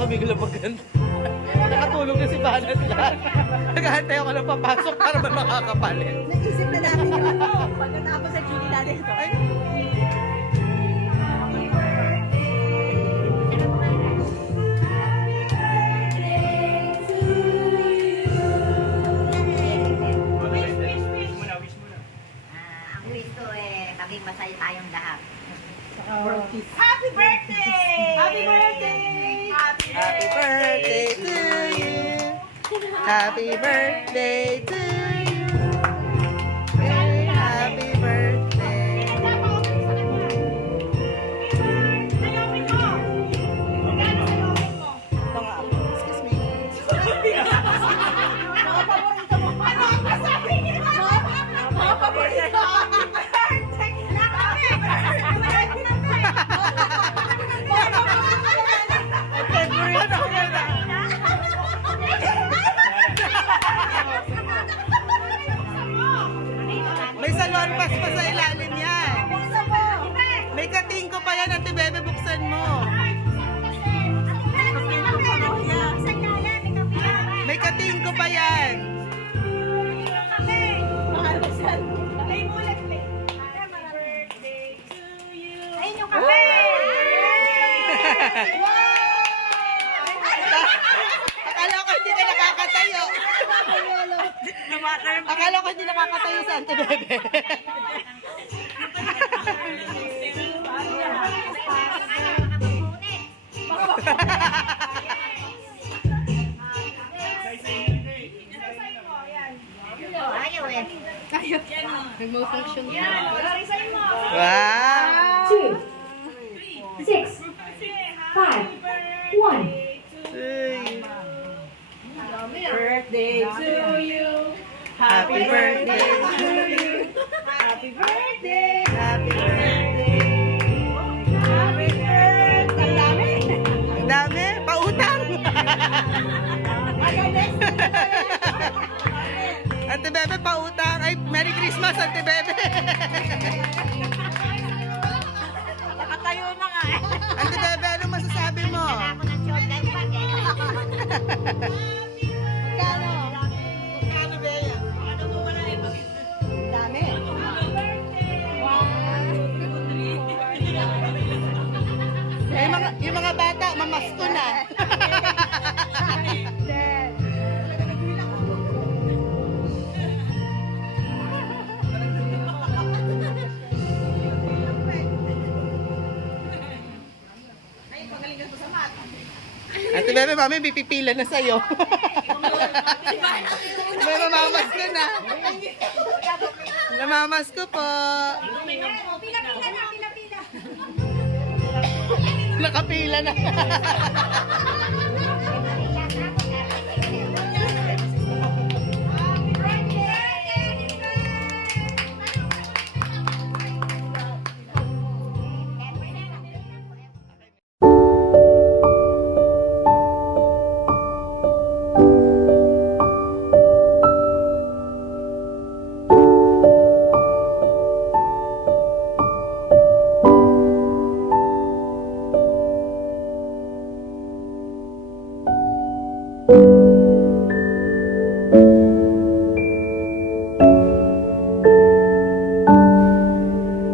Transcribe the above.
ako bigla maganda. Nakatulog na si Banat lang. Naghahantay ako ng papasok para ba makakapalit. Naisip na natin yun. Pagkatapos sa Julie natin ito. Ay, Ang wish ko maging masaya tayong lahat. Happy birthday! Happy birthday! happy birthday to you. Happy birthday to you. Happy birthday. Excuse me. Mga paborito mo. Ano ang masabi niyo? Mga paborito mo. Favorite ako yan ah. May salon pass pa sa ilalim yan. May katingko pa yan, Ate Bebe, buksan mo. May katingko pa yan. Ayun yung kape! Akala ko hindi ka nakakatayo. Akala ko hindi nakakatayo sa Ate Bebe. Ayaw eh. Wow! 2, 6, 5, 1. Uy. Birthday to you. Happy birthday to you. Happy birthday. Happy birthday. Happy birthday. Ang dami. Ang dami. Pautang. Ate Bebe, pautang. Ay, Merry Christmas, Ate Bebe. Nakatayo na nga eh. Ate Bebe, anong masasabi mo? Ako ng shotgun bag eh. Magkano? Ano ba yan? Ang dami. Yung mga bata, mamasko na. Ate Bebe, mami, pipipila na sa'yo. May mamamas ko na. Namamas ko po. Nakapila na.